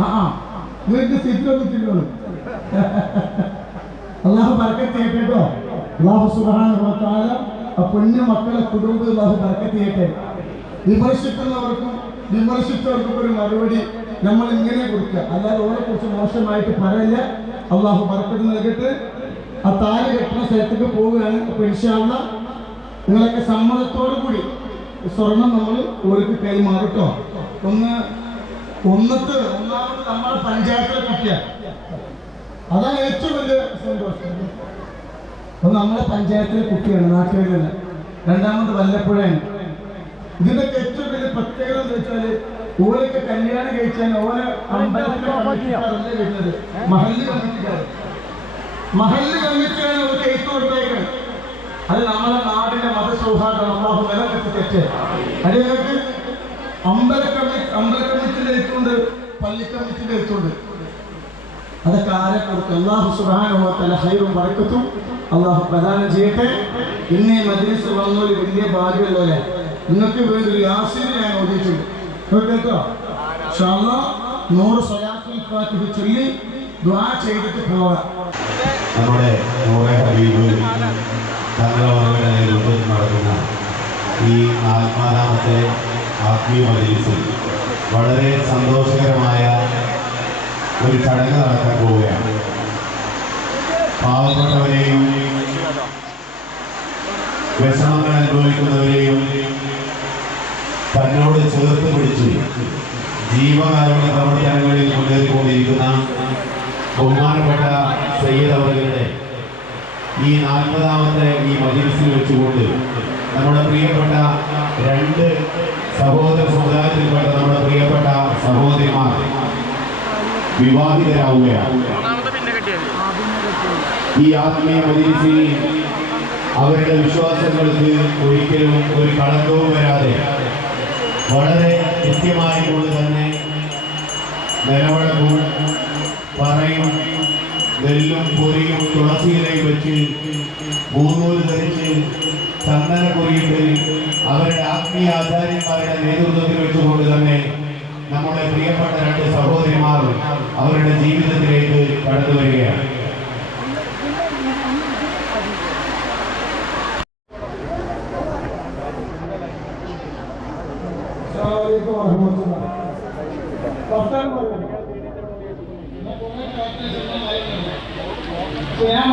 ആ നിങ്ങൾക്ക് സീറ്റിലൊന്നും തിരിഞ്ഞോളൂ അള്ളാഹു ബർക്കത്ത് ചെയ്യട്ടെ അള്ളാഹു സുബാന ആ പൊന്നു മക്കളെ കുടുംബം അള്ളാഹു ബർക്കത്ത് ചെയ്യട്ടെ. വിമർശിക്കുന്നവർക്കും വിമർശിച്ചവർക്കും ഒരു മറുപടി നമ്മൾ ഇങ്ങനെ കൊടുക്കുക. അല്ലാതെ ഓരോ കുറിച്ച് മോശമായിട്ട് പറയില്ല. അള്ളാഹു ബർക്കത്ത് നൽകിട്ട്. ആ താൽ കെട്ടുന്ന സ്ഥലത്തേക്ക് പോവുകയാണ്. അപ്പൊ ഇൻഷാല്ല നിങ്ങളൊക്കെ സമ്മതത്തോടു കൂടി സ്വർണം നമ്മൾ ഓർക്ക് കൈമാറട്ടോ ഒന്ന് ഒന്നത്ത് ഒന്നാമത് നമ്മുടെ പഞ്ചായത്തിലെ കുട്ടിയ. അതാണ് ഏറ്റവും വലിയ സന്തോഷം. അപ്പൊ നമ്മളെ പഞ്ചായത്തിലെ കുട്ടിയാണ് നാട്ടിലെ രണ്ടാമത് വല്ലപ്പുഴയാണ്. ഇതിന്റെ ഏറ്റവും വലിയ പ്രത്യേകത എന്ന് വെച്ചാൽ ഓരൊക്കെ കല്യാണം കഴിച്ചാൽ ഓരോ അമ്പലത്തിലെ വരുന്നത്. മഹല്ല് കമ്മിറ്റിക്കാർ മഹല്ല് കമ്മിറ്റിയാണ് ഒരു കേസ് കൊടുത്തേക്കുന്നത് അത് നമ്മുടെ നാടിന്റെ മതസൗഹാർദ്ദം അള്ളാഹു നിലനിർത്തി തെറ്റ്. അത് ഞങ്ങൾക്ക് അമ്പല എഴുത്തുണ്ട് പള്ളിക്കമ്മിറ്റിന്റെ എഴുത്തുണ്ട്. അതൊക്കെ ആരെ കൊടുക്കും? അള്ളാഹു സുബാനുഭവത്തല ഹൈറും പറക്കത്തും അള്ളാഹു പ്രദാനം ചെയ്യട്ടെ. ഇന്നേ മദ്രസ് വന്നൊരു വലിയ ഭാഗ്യമല്ലേ നിങ്ങൾക്ക് വേണ്ടി യാസീൻ ഞാൻ ഓടിയിട്ടുണ്ട് കേട്ടോ നൂറ് സ്വലാത്തുൽ ഫാത്തിഹ ചൊല്ലി ദുആ ചെയ്തിട്ട് പോകാം നമ്മുടെ നൂറെ ഹബീബ് തങ്ങളവരുടെ നേതൃത്വത്തിൽ നടക്കുന്ന ഈ നാൽപ്പതാമത്തെ ആത്മീയ മജലിസിൽ വളരെ സന്തോഷകരമായ ഒരു ചടങ്ങ് നടക്കാൻ പോവുകയാണ്. പാവപ്പെട്ടവരെയും വിഷമങ്ങൾ അനുഭവിക്കുന്നവരെയും തന്നോട് ചേർത്ത് പിടിച്ച് ജീവകാരുണ്യ പ്രവർത്തനങ്ങളിൽ മുന്നേറിക്കൊണ്ടിരിക്കുന്ന ബഹുമാനപ്പെട്ട സയ്യദ് അവരുടെ ഈ നാൽപ്പതാമത്തെ ഈ മജിൽസിൽ വെച്ചുകൊണ്ട് നമ്മുടെ പ്രിയപ്പെട്ട രണ്ട് സഹോദര സമുദായത്തിൽപ്പെട്ട നമ്മുടെ പ്രിയപ്പെട്ട സഹോദരിമാർ. വിവാഹിതരാവുകയാണ്. ഈ ആത്മീയ മജിലിസിൽ അവരുടെ വിശ്വാസങ്ങൾക്ക് ഒരിക്കലും ഒരു കളങ്കവും വരാതെ വളരെ കൃത്യമായി കൊണ്ട് തന്നെ നിലവിളക്കും പറയും നെല്ലും പൊരിയും തുളസിയിലേക്ക് വെച്ച് മൂന്നൂര് ധരിച്ച് ചന്ദന പൊരിയിട്ട് അവരുടെ ആത്മീയ ആചാര്യന്മാരുടെ നേതൃത്വത്തിൽ വെച്ചുകൊണ്ട് തന്നെ നമ്മുടെ പ്രിയപ്പെട്ട രണ്ട് സഹോദരിമാർ അവരുടെ ജീവിതത്തിലേക്ക് കടന്നു വരികയാണ് അസ്സലാമു അലൈക്കും വറഹ്മത്തുള്ളാഹി. വർത്താനം പറയൂ. ഞാൻ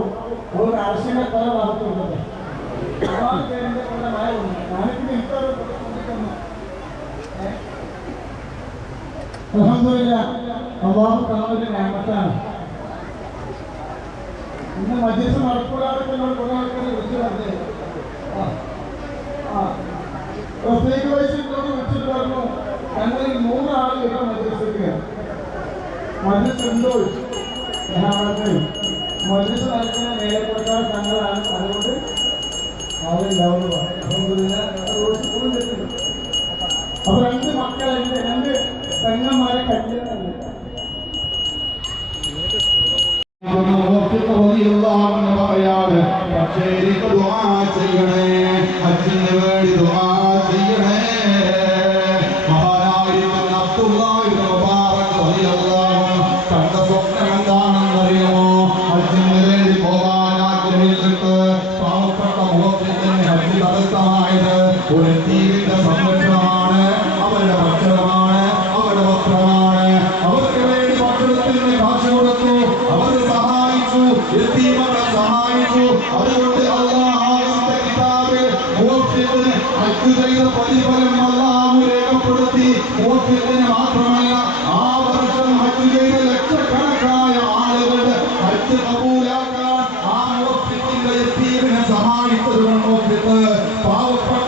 അള്ളാഹു ഒരു ആവശ്യങ്ങൾ പല ഭാഗത്തുള്ളത് അള്ളാഹു പേരിന്റെ കൊണ്ട് മഴ ഉണ്ട് ഞാനിപ്പോ ഇത്ര അലഹമില്ല അള്ളാഹു തന്നൊരു ഞാമത്താണ് ഇന്ന് മധ്യസ്ഥ മറക്കൂടാതെ എന്നോട് കുറെ ആൾക്കാർ വിളിച്ചു പറഞ്ഞേ. പ്രത്യേക വയസ്സിനോട് വിളിച്ചിട്ട് പറഞ്ഞു ഞങ്ങളിൽ നൂറാൾ ഇവിടെ മധ്യസ്ഥയ്ക്ക് മധ്യസ്ഥ ഉണ്ടോ ഞാൻ മേലെ അതുകൊണ്ട് അപ്പൊ രണ്ട് മക്കളെ രണ്ട് പെങ്ങന്മാരെ കല്യാണം പറയാണ് പക്ഷേ എനിക്ക് ചെയ്യണേ അച്ഛന് വേണ്ടി ദുആ തീവിന്റെ സംരക്ഷണമാണ് അവരുടെ ഭക്ഷണമാണ് അവരുടെ വസ്ത്രമാണ്. അവർക്ക് വേണ്ടി സഹായിച്ചു യതീമകളെ സഹായിച്ചു. അതുകൊണ്ട് അള്ളാഹുവിന്റെ കിതാബിൽ മുവഫിഖിന് ഹജ്ജ് പ്രതിഫലം അള്ളാഹു രേഖപ്പെടുത്തി. മുവഫിഖിന് മാത്രമല്ല ആ ചെയ്ത ലക്ഷക്കണക്കായ ആളുകളുടെ ഹജ്ജ് ആ മുവഫിഖിന്റെ യതീമിനെ സഹായിച്ചത് കൊണ്ട് പാവപ്പെട്ട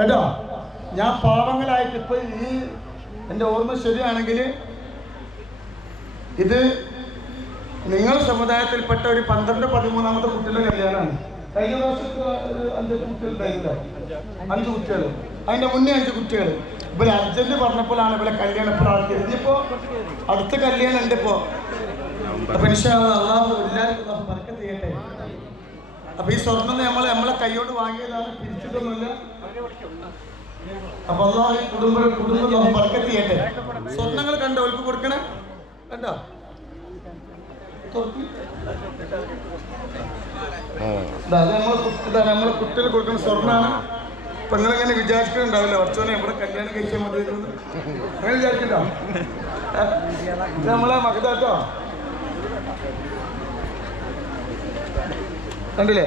കേട്ടോ? ഞാൻ പാവങ്ങളായിട്ട് ഇപ്പൊ ഈ എന്റെ ഓർമ്മ ശരിയാണെങ്കിൽ ഇത് നിങ്ങൾ സമുദായത്തിൽപ്പെട്ട ഒരു പന്ത്രണ്ട് പതിമൂന്നാമത്തെ കുട്ടികളുടെ കല്യാണമാണ്. കഴിഞ്ഞ പ്രാവശ്യത്തെ അഞ്ച് അഞ്ച് കുട്ടികൾ അതിന്റെ മുന്നേ അഞ്ച് കുട്ടികൾ. ഇവർ അർജന്റ് പറഞ്ഞപ്പോഴാണ് ഇവരെ കല്യാണം ആക്കിയത് ഇനിയിപ്പോ അടുത്ത കല്യാണം ഉണ്ട് ഇപ്പോ. അപ്പൊ എല്ലാവർക്കും ചെയ്യട്ടെ. അപ്പൊ ഈ സ്വർണം നമ്മൾ നമ്മളെ കൈയോട് വാങ്ങിയതാണ് പിരിച്ചിട്ടൊന്നുമില്ല. സ്വർണങ്ങൾ കണ്ടോ? ഒൽപ്പ് കൊടുക്കണേ? കണ്ടോ? നമ്മളെ കുട്ടികൾ കൊടുക്കുന്ന സ്വർണമാണ് അപ്പൊ നിങ്ങളിങ്ങനെ വിചാരിക്കുന്നുണ്ടാവില്ല കുറച്ചോനെ ഇവിടെ കല്യാണം കഴിച്ചാൽ മതി. അങ്ങനെ വിചാരിക്കണ്ടോ. നമ്മളെ മകതാട്ടോ. കണ്ടില്ലേ?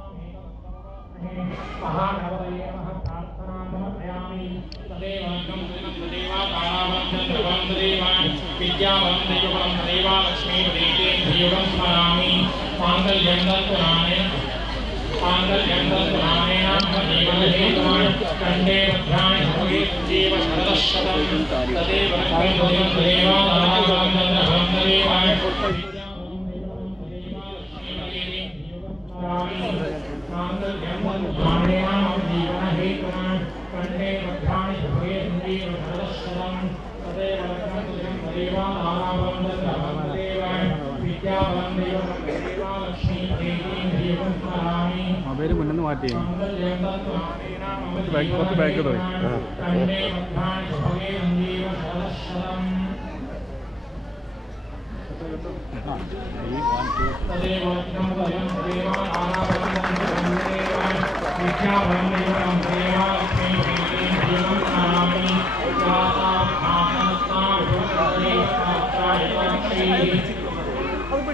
युगम स्मरामि माङ्गल्यन्दं पुराणेन माङ्गल्यन्दं पुराणेन जीवनहेतुमान् कण्ठे भद्राणि भवेत् जीवशतशतं तदेव ब्रह्मदेवं देवानागं ब्रह्मदेवाय माङ्गल्यन्दं पुराणेन जीवनहेतुमान् कण्ठे भद्राणि भवेत् जीवशतशतं तदेव ब्रह्मदेवं देवानागं ब्रह्मदेवाय മൊബൈൽ മുന്നിൽ മാറ്റി കുറച്ച് ബാക്ക് പോയി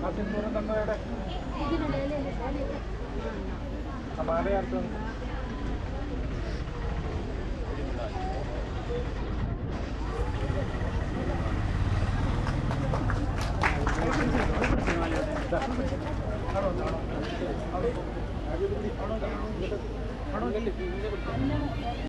ആ സിന്ദൂരം തന്നെ